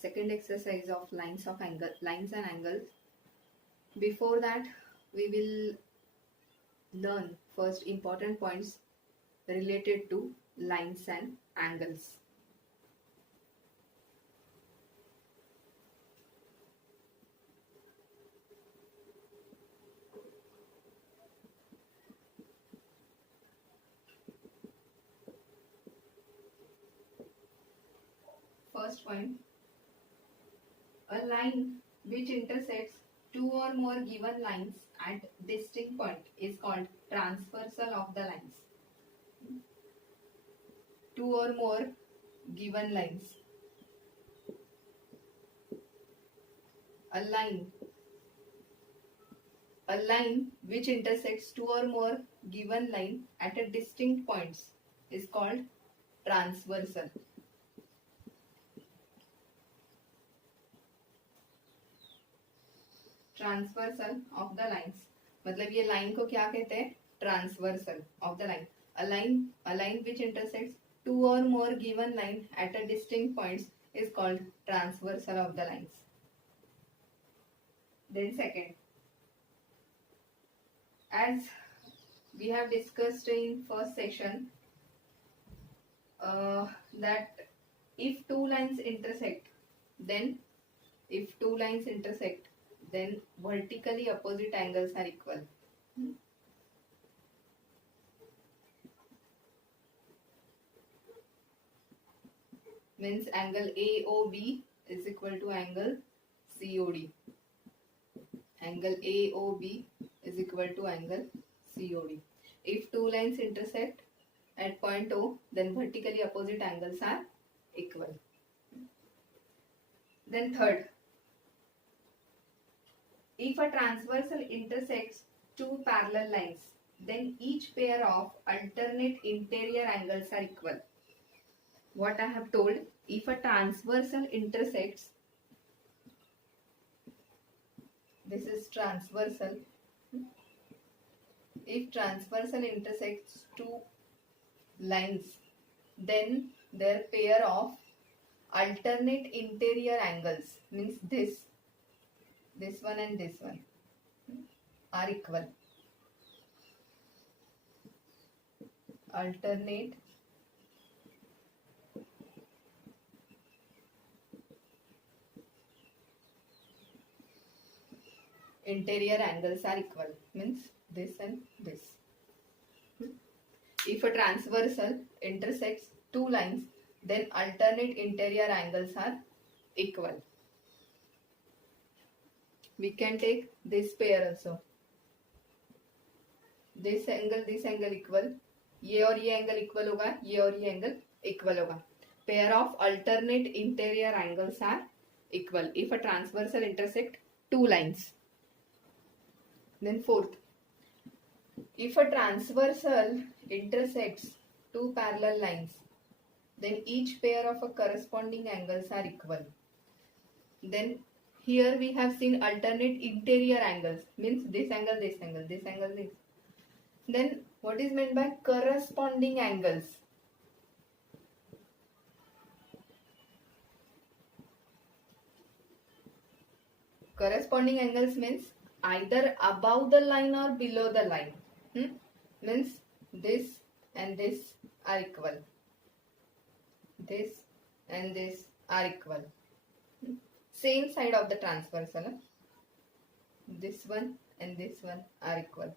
second exercise of lines and angles. Before that, we will learn first important points related to lines and angles. First point, a line which intersects two or more given lines at distinct point is called transversal of the lines. Two or more given lines. A line which intersects two or more given line at a distinct points is called transversal. Transversal of the lines, मतलब ये line को क्या कहते हैं? Transversal of the line. A line which intersects two or more given line at a distinct points is called transversal of the lines. Then second, as we have discussed in first section, that if two lines intersect, then vertically opposite angles are equal. Means angle AOB is equal to angle COD. Angle AOB is equal to angle COD. If two lines intersect at point O, then vertically opposite angles are equal. Then third, if a transversal intersects two parallel lines, then each pair of alternate interior angles are equal. What I have told, if a transversal intersects, this is transversal. If transversal intersects two lines, then their pair of alternate interior angles, means this one and this one, are equal. Alternate interior angles are equal, means this and this. If a transversal intersects two lines, then alternate interior angles are equal. We can take this pair also. This angle equal. ये और ये angle equal होगा, ये और ये angle equal होगा. Pair of alternate interior angles are equal if a transversal intersect two lines. Then fourth, if a transversal intersects two parallel lines, then each pair of a corresponding angles are equal. Then here we have seen alternate interior angles, means this angle, this angle, this angle, this. Then what is meant by corresponding angles? Corresponding angles means either above the line or below the line. Means this and this are equal. This and this are equal. Same side of the transversal. This one and this one are equal.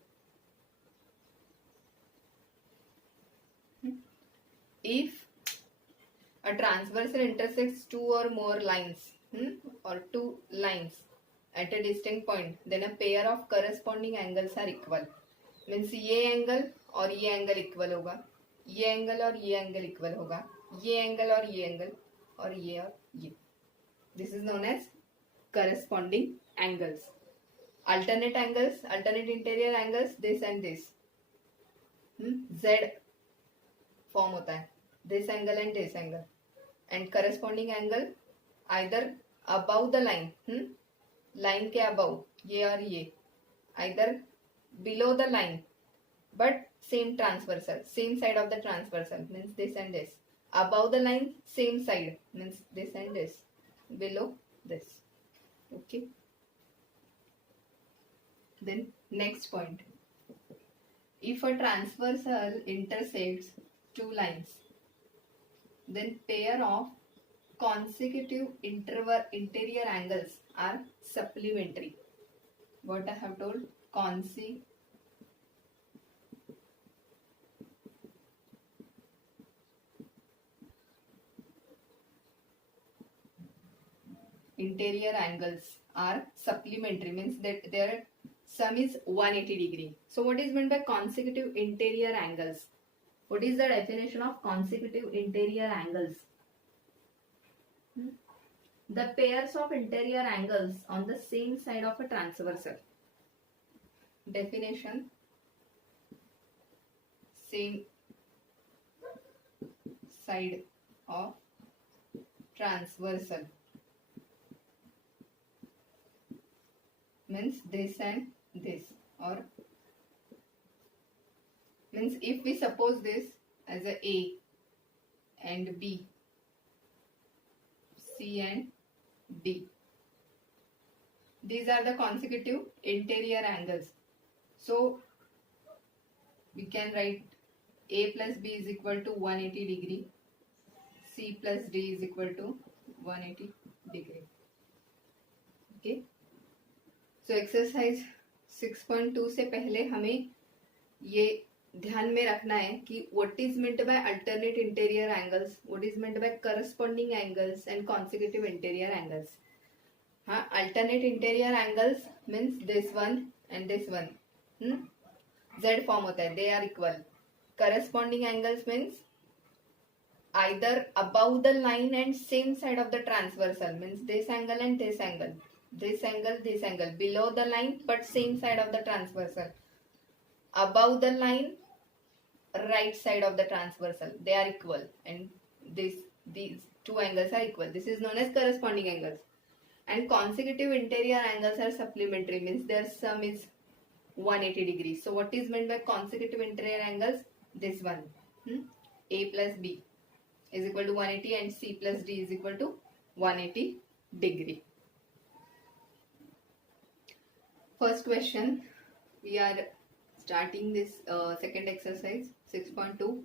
If a transversal intersects two or more lines, or two lines at a distinct point, then a pair of corresponding angles are equal. Means ये angle और ये angle equal होगा, ये angle और ये angle equal होगा, ये angle और ये angle और ये. This is known as corresponding angles. Alternate angles, alternate interior angles, this and this. Z form होता है, this angle and this angle. And corresponding angle either above the line, line के above, ये और ये, either below the line, but same transversal, same side of the transversal, means this and this. Above the line, same side, means this and this. below this. Okay. Then next point. If a transversal intersects two lines, then pair of consecutive interior angles are supplementary. What I have told? Interior angles are supplementary, means that their sum is 180 degree. So what is meant by consecutive interior angles? What is the definition of consecutive interior angles? The pairs of interior angles on the same side of a transversal. Definition: same side of transversal means this and this, or means if we suppose this as a and B, C and D, these are the consecutive interior angles. So we can write A plus B is equal to 180 degree, C plus D is equal to 180 degree. Okay. So exercise 6.2 से पहले हमें ये ध्यान में रखना है कि what is meant by alternate interior angles, what is meant by corresponding angles and consecutive interior angles. हाँ, alternate interior angles means this one and this one, Z form होता है, they are equal. Corresponding angles means either above the line and same side of the transversal, means this angle and this angle. This angle, below the line but same side of the transversal. Above the line, right side of the transversal, they are equal, and these two angles are equal. This is known as corresponding angles. And consecutive interior angles are supplementary, means their sum is 180 degrees. So what is meant by consecutive interior angles? This one, A plus B is equal to 180 and C plus D is equal to 180 degree. First question, we are starting this second exercise 6.2.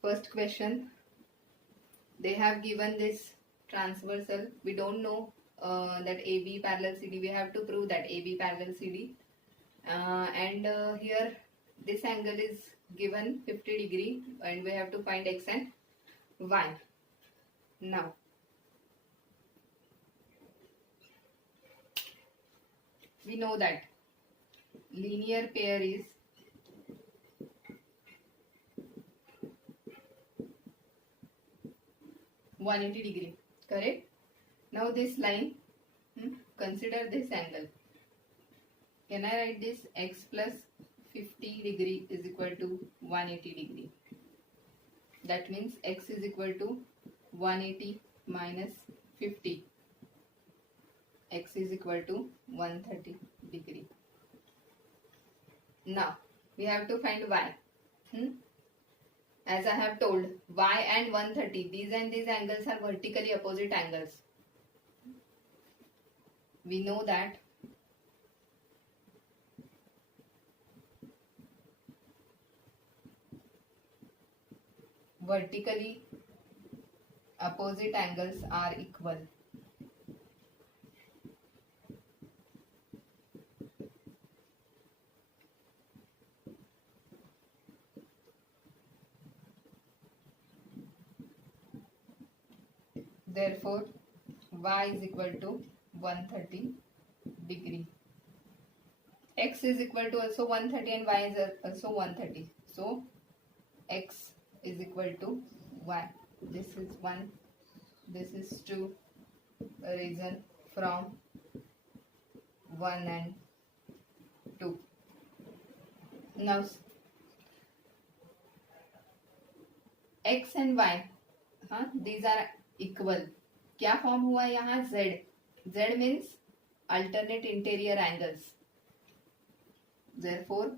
First question, they have given this transversal. We don't know that AB parallel CD. We have to prove that AB parallel CD. And here this angle is given 50 degree and we have to find X and Y. Now we know that linear pair is (180 degree), correct? Now this line, consider this angle. Can I write this? X plus 50 degree is equal to 180 degree. That means X is equal to 180 minus 50. X is equal to 130 degree. Now we have to find Y. As I have told, Y and 130, these and these angles are vertically opposite angles. We know that vertically opposite angles are equal. Therefore, Y is equal to 130 degree. X is equal to also 130 and Y is also 130. So, X is equal to Y. This is 1, this is 2, reason from 1 and 2. Now, X and Y, these are equal. क्या form हुआ यहाँ? Z. Z means alternate interior angles. Therefore,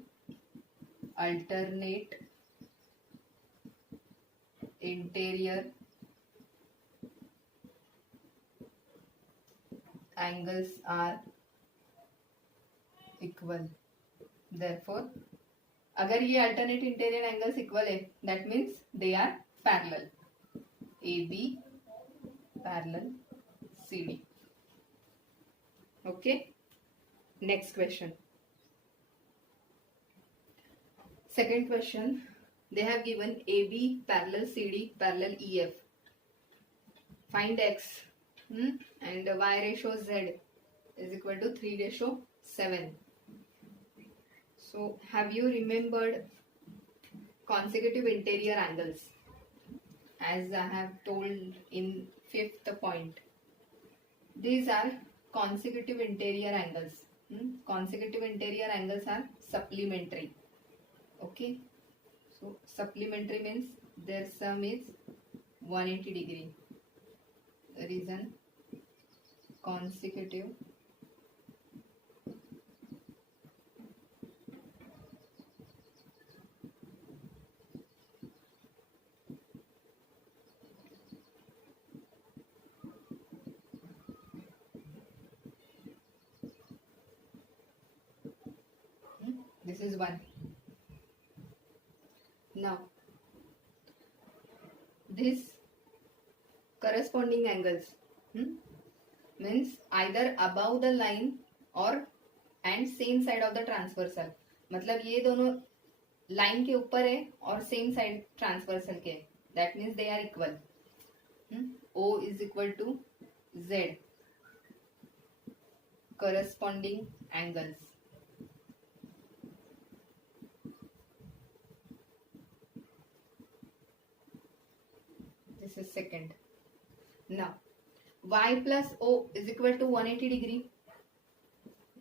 alternate interior angles are equal. Therefore, अगर ये alternate interior angles equal है, that means they are parallel. AB parallel CD. Okay. Next question. Second question. They have given AB parallel CD parallel EF. Find X and Y ratio Z is equal to 3:7. So have you remembered consecutive interior angles? As I have told in 5th point, these are consecutive interior angles. Consecutive interior angles are supplementary. Okay, so supplementary means their sum is 180 degree. The reason consecutive this is one. Now this corresponding angles means either above the line or and same side of the transversal. मतलब ये दोनों line के ऊपर है और same side transversal के, that means they are equal. O is equal to Z corresponding angles. This is second. Now Y plus O is equal to 180 degree.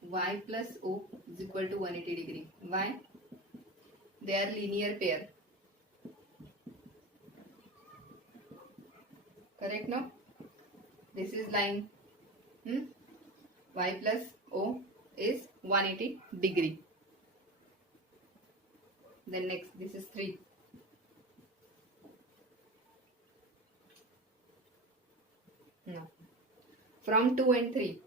Y plus O is equal to 180 degree. Why? They are linear pair. Correct, no? This is line. Y plus O is 180 degree. Then next, this is 3. No. From 2 and 3.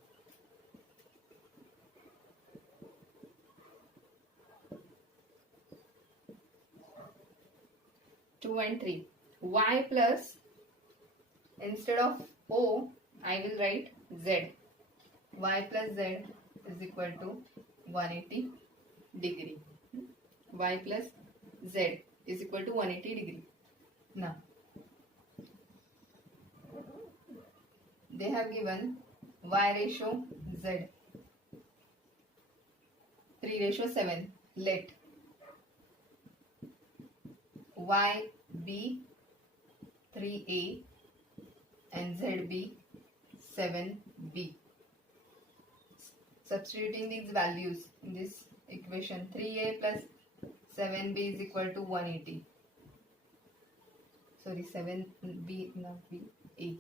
Y plus, instead of O, I will write Z. Y plus Z is equal to 180 degree. Y plus Z is equal to 180 degree. Now, they have given Y ratio Z 3:7. Let Y be 3A and Z be 7B. Substituting these values in this equation, 3A plus 7B is equal to 180. Sorry, 7B, not B, A.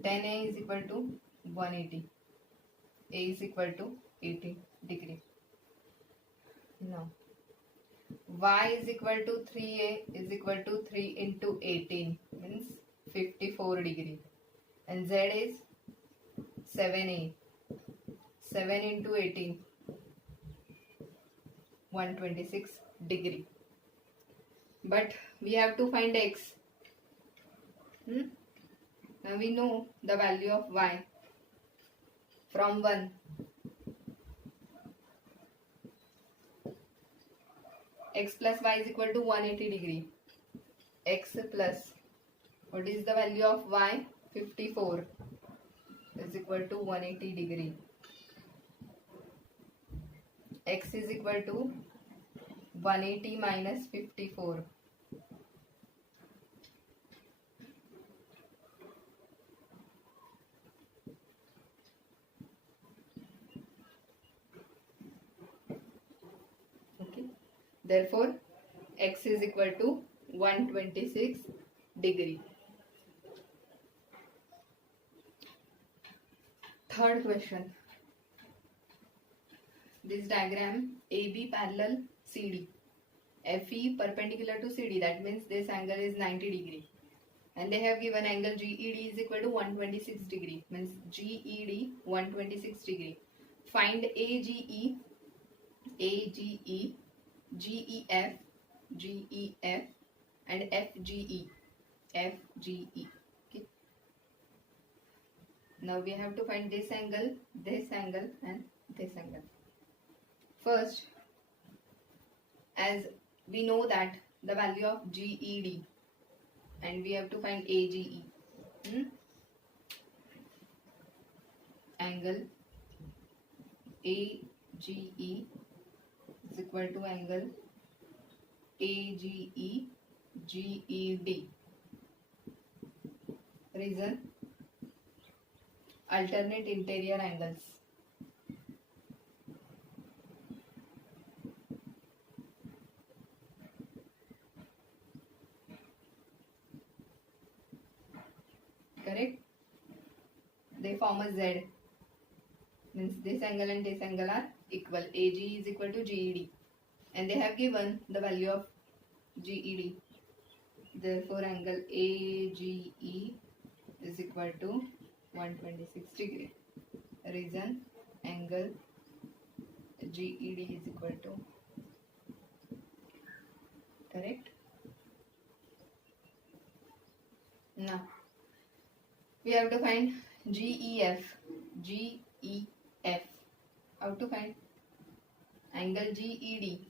10A is equal to 180. A is equal to 80 degree. Now, Y is equal to 3A is equal to 3 into 18 means 54 degree. And Z is 7A. 7 into 18, 126 degree. But we have to find X. Now we know the value of Y from 1. X plus Y is equal to 180 degree. X plus, what is the value of Y? 54 is equal to 180 degree. X is equal to 180 minus 54. Okay. Therefore, X is equal to 126 degree. Third question. This diagram AB parallel CD. FE perpendicular to CD. That means this angle is 90 degree. and they have given angle GED is equal to 126 degree, means GED 126 degree. Find AGE, GEF, and FGE. Okay. Now we have to find this angle, and this angle. First, as we know that the value of GED, and we have to find AGE. Angle AGE is equal to angle AGE GED. Reason: alternate interior angles. Correct? They form a Z. Means this angle and this angle are equal. AG is equal to GED. And they have given the value of GED. Therefore, angle AGE is equal to 126 degree. Reason: angle GED is equal to. Correct? Now, we have to find GEF. How to find? Angle GED.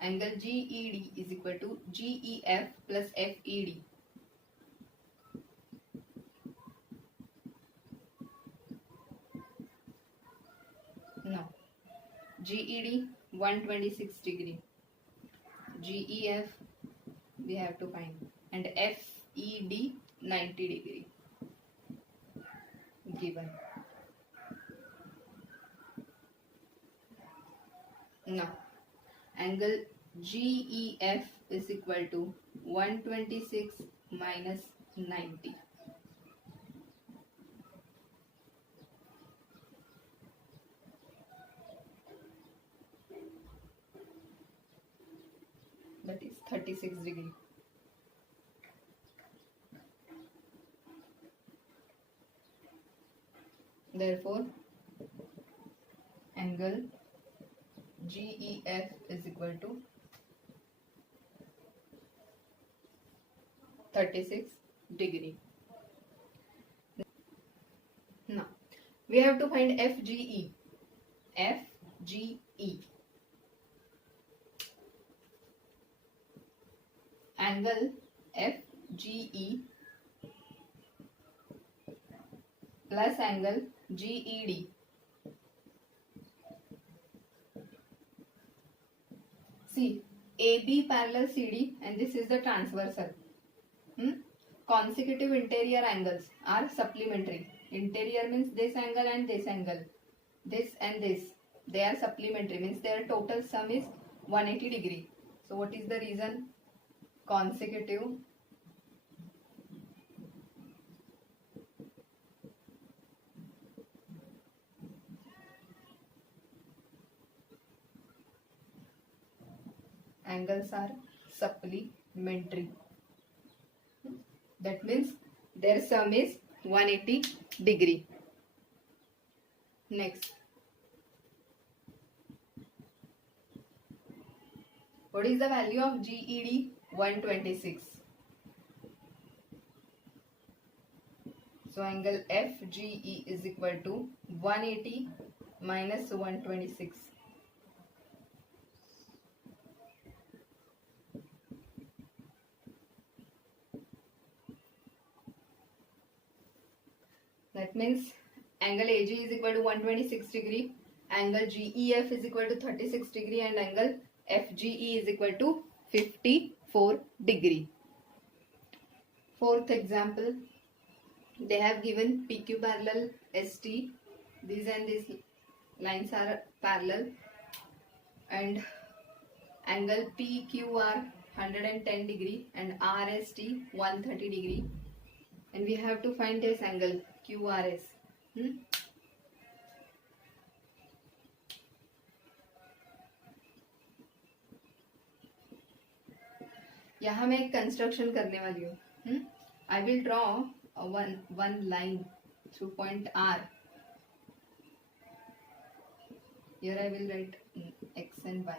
Angle GED is equal to GEF plus FED. Now, GED 126 degree. GEF we have to find, and FED 90 degree given. Now, angle GEF is equal to 126 minus 90. That is 36 degree. Therefore, angle GEF is equal to 36 degree. Now, we have to find FGE. Angle FGE plus angle GED. See, AB parallel CD, and this is the transversal. Consecutive interior angles are supplementary. Interior means this angle and this angle. This and this. They are supplementary, means their total sum is 180 degree. So what is the reason? Consecutive angles are supplementary. That means their sum is 180 degree. Next, what is the value of GED? 126. So angle FGE is equal to 180 minus 126. That means angle AG is equal to 126 degree, angle GEF is equal to 36 degree, and angle FGE is equal to 54 degree. Fourth example, they have given PQ parallel ST. These and these lines are parallel, and angle PQR 110 degree and RST 130 degree, and we have to find this angle QRS. यहाँ मैं एक construction करने वाली हूँ. I will draw one line through point R. Here I will write x and y.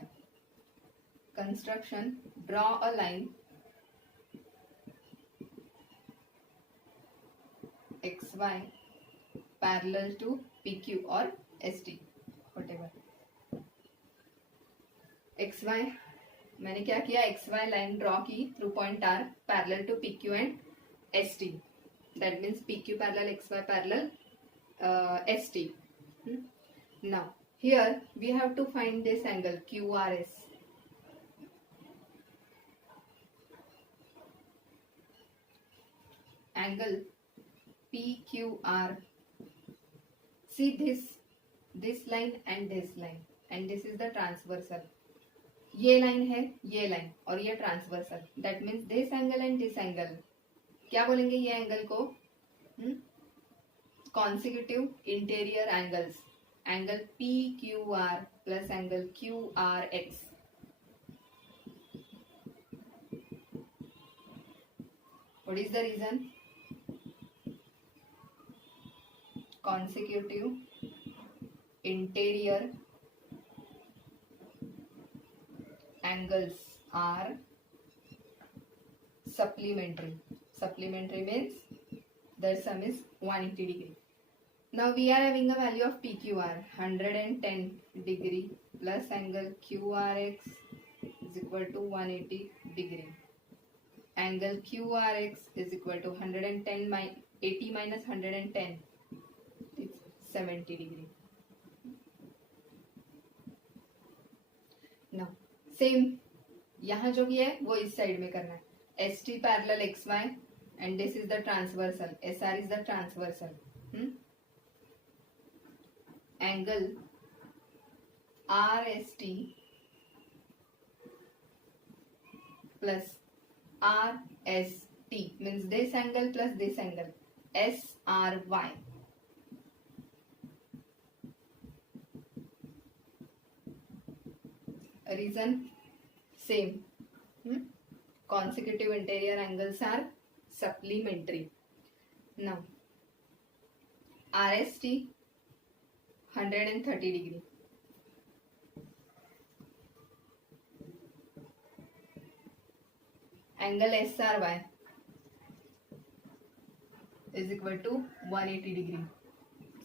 Construction, draw a line xy parallel to PQ or ST, whatever. xy मैंने क्या किया, xy line draw की through point R parallel to PQ and ST. That means PQ parallel xy parallel ST. Now here we have to find this angle QRS. Angle PQR. See this line and this line, and this is the transversal. ये line है, ये line और ये transversal. That means this angle and this angle. क्या बोलेंगे ये angle को? Consecutive interior angles. Angle PQR plus angle QRX. What is the reason? Consecutive interior angles are supplementary. Supplementary means their sum is 180 degree. Now we are having a value of PQR 110 degree plus angle QRX is equal to 180 degree. Angle QRX is equal to 80 minus 110. It's 70 degree. Now same यहाँ जो किया है वो इस side में करना है. ST parallel XY and this is the transversal. SR is the transversal. Angle RST plus RST means this angle plus this angle SRY. Reason same. Consecutive interior angles are supplementary. Now RST 130 degree. Angle SRY is equal to 180 degree.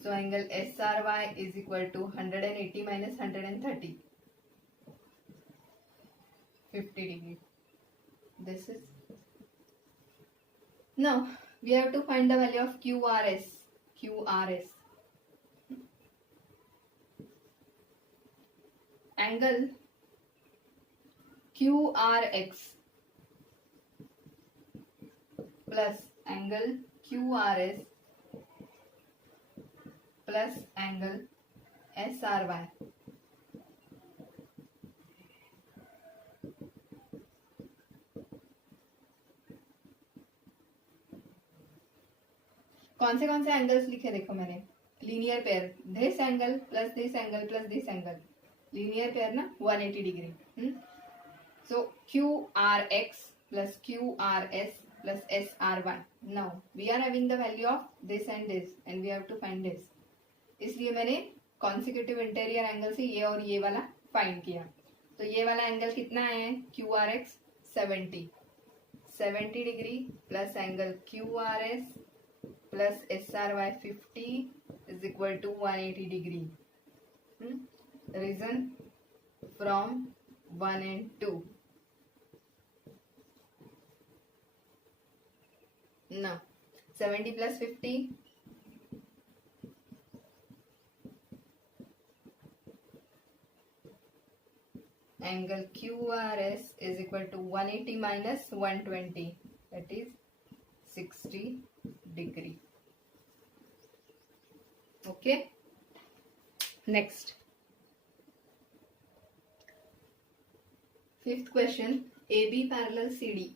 So angle SRY is equal to 180 minus 130. 50 degree. This is. Now we have to find the value of QRS. QRS. Angle QRX plus angle QRS plus angle SRY. कौन से angles लिखे देखो मैंने. Linear pair. This angle plus this angle plus this angle. Linear pair ना 180 degree. So QRX plus QRS plus SRY. Now we are having the value of this and we have to find this. इसलिए मैंने consecutive interior angle से ये और ये वाला find किया. तो ये वाला एंगल कितना है? QRX 70 degree plus angle QRS plus SRY 50 is equal to 180 degree. Reason from 1 and 2. Now 70 plus 50. Angle QRS is equal to 180 minus 120. That is 60 degree. Okay. Next. Fifth question. AB parallel CD.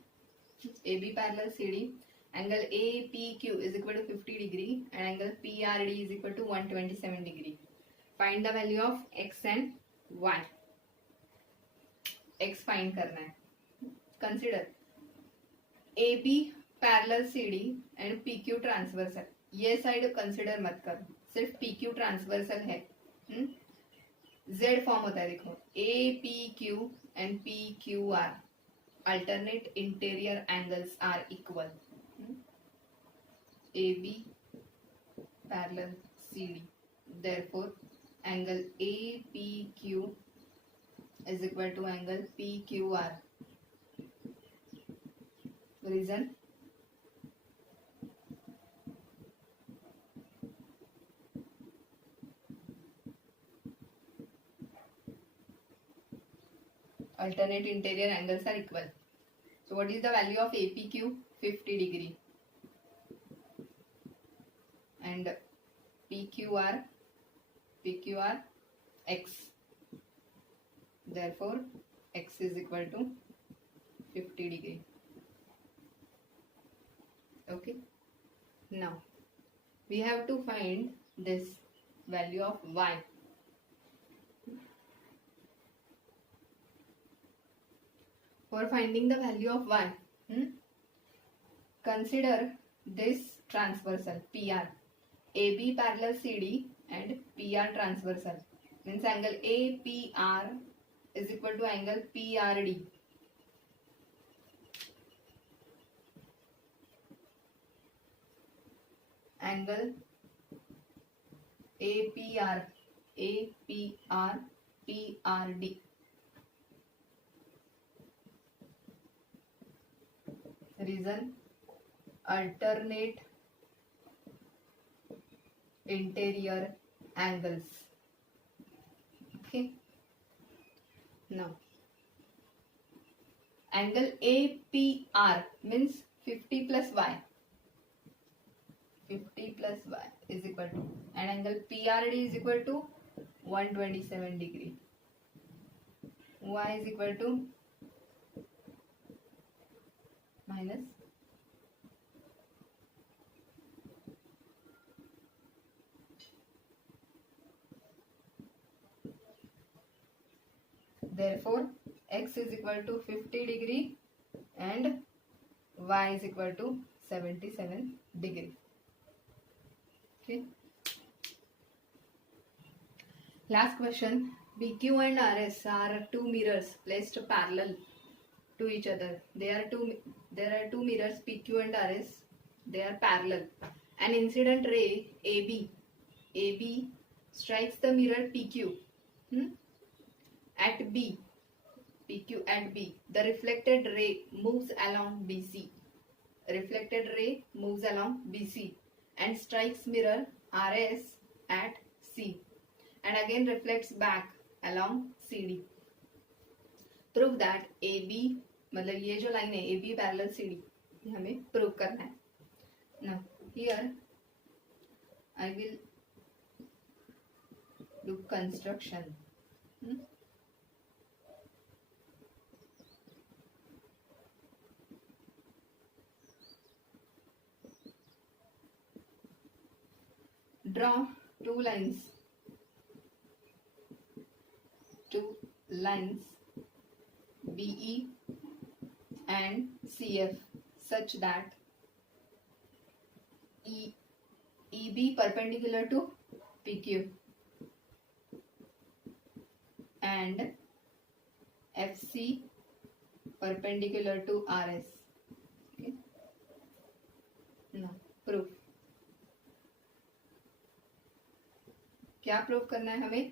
AB parallel CD. Angle APQ is equal to 50 degree and angle PRD is equal to 127 degree. Find the value of X and Y. X find करना है. Consider A B parallel C D and P Q transversal, ये side consider मत कर, सिर्फ P Q transversal है। Z form होता है, देखो A P Q and P Q R, alternate interior angles are equal. AB parallel CD. Therefore, angle APQ is equal to angle PQR. Reason? Alternate interior angles are equal. So what is the value of APQ? 50 degree. And PQR X. Therefore X is equal to 50 degree. Okay. Now we have to find this value of Y. For finding the value of Y, consider this transversal PR, AB parallel CD and PR transversal, means angle APR is equal to angle PRD. Angle APR PRD. Reason, alternate interior angles. Okay. Now angle APR means 50 plus Y. 50 plus Y is equal to, and angle PRD is equal to 127 degree. Y is equal to minus therefore X is equal to 50 degree and Y is equal to 77 degree. Okay. Last question. PQ and RS are two mirrors placed parallel to each other. There are two mirrors PQ and RS. They are parallel. An incident ray AB strikes the mirror PQ at B. PQ at B. The reflected ray moves along BC. Reflected ray moves along BC and strikes mirror RS at C and again reflects back along CD. Prove that AB, मतलब ये जो line है AB parallel CD, ये हमें prove करना है. Now here I will do construction. Draw two lines BE and CF such that EB perpendicular to PQ and FC perpendicular to RS. Okay. Now proof. क्या prove करना है हमें?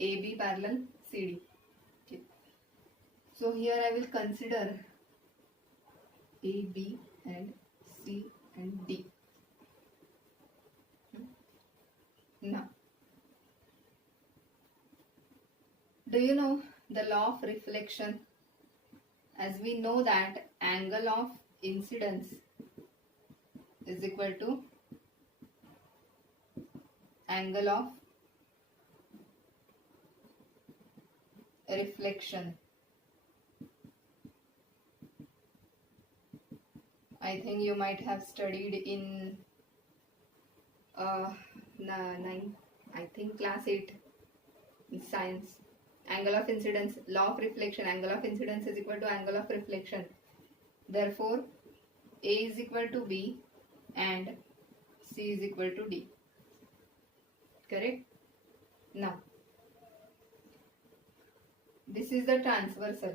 AB parallel CD. Okay. So here I will consider A, B and C and D. Now, do you know the law of reflection? As we know that angle of incidence is equal to angle of reflection. I think you might have studied in class 8 in science. Angle of incidence, law of reflection, angle of incidence is equal to angle of reflection. Therefore, A is equal to B and C is equal to D. Correct? Now, this is the transversal.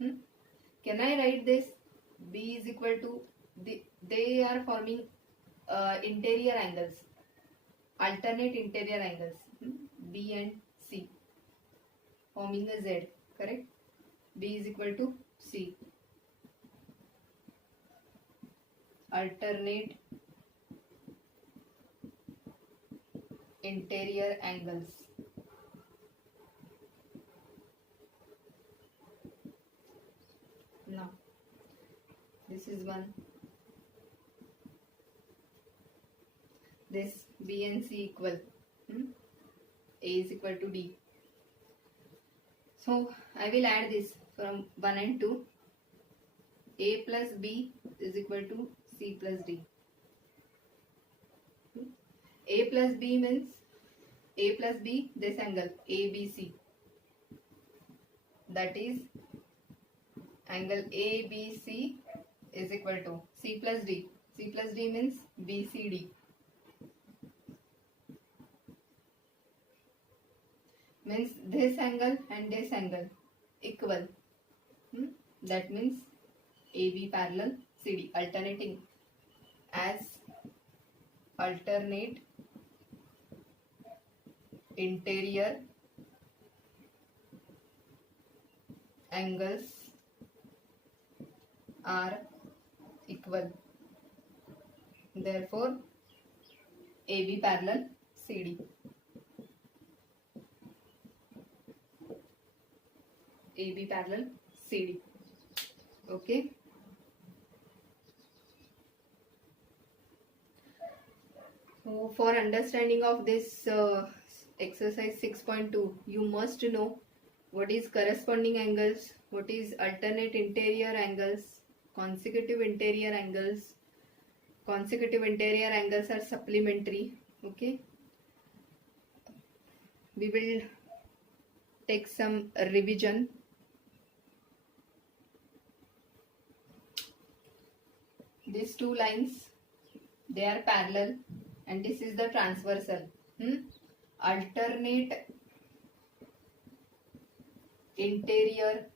Can I write this? B is equal to, they are forming interior angles, alternate interior angles, B and C, forming a Z. Correct? B is equal to C. Alternate interior angles. Now, this is one. This B and C equal. A is equal to D. So, I will add this from 1 and 2. A plus B is equal to C plus D. A plus B means A plus B, this angle ABC. That is angle ABC is equal to C plus D. C plus D means BCD. Means this angle and this angle equal. That means AB parallel CD, alternating as alternate interior angles are equal. Therefore, AB parallel CD. AB parallel CD. Okay. So for understanding of this exercise 6.2, you must know what is corresponding angles, what is alternate interior angles, consecutive interior angles. Consecutive interior angles are supplementary. Okay. We will take some revision. These two lines, they are parallel and this is the transversal. Alternate interior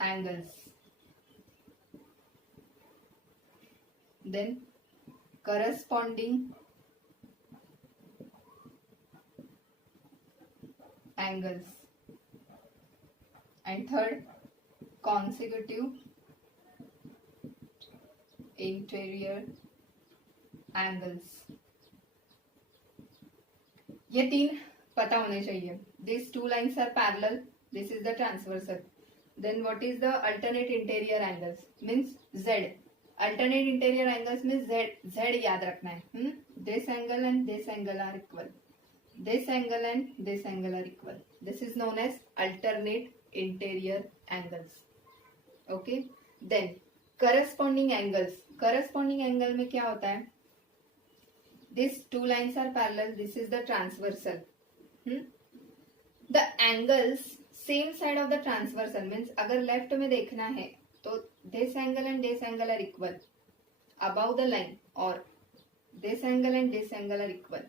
angles. Then corresponding angles. And third, consecutive interior angles. ये तीन पता होने चाहिए. These two lines are parallel. This is the transversal. Then what is the alternate interior angles? Means Z. Alternate interior angles means Z. Z याद रखना है. This angle and this angle are equal. This angle and this angle are equal. This is known as alternate interior angles. Okay. Then corresponding angles. Corresponding angle में क्या होता है? These two lines are parallel. This is the transversal. The angles same side of the transversal means अगर left में देखना है तो this angle and this angle are equal above the line, or this angle and this angle are equal.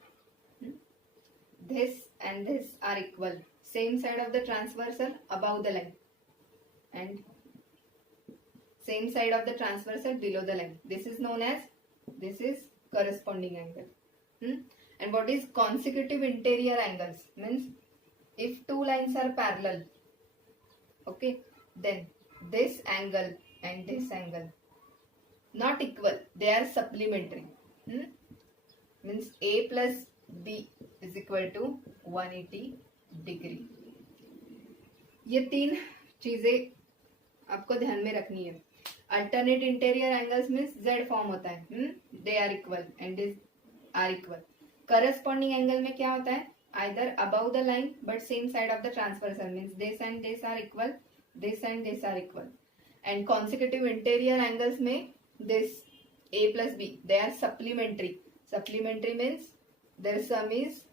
This and this are equal. Same side of the transversal above the line and same side of the transversal below the line. This is known as, this is corresponding angle. And what is consecutive interior angles? Means if two lines are parallel, okay, then this angle and this angle not equal, they are supplementary. Means A plus B is equal to 180 degree. ये तीन चीजें आपको ध्यान में रखनी है. Alternate interior angles means Z form होता है. They are equal and these are equal. Corresponding angle में क्या होता है? Either above the line but same side of the transversal means this and this are equal, this and this are equal. And consecutive interior angles में this A plus B, they are supplementary. Supplementary means their sum is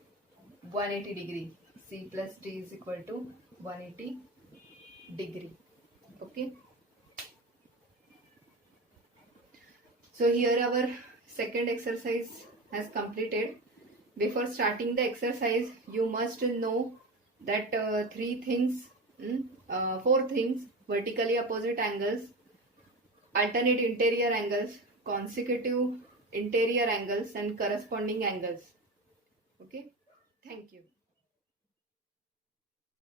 180 degree. C plus D is equal to 180 degree. Okay. So here our second exercise has completed. Before starting the exercise, you must know that four things: vertically opposite angles, alternate interior angles, consecutive interior angles, and corresponding angles. Okay, thank you.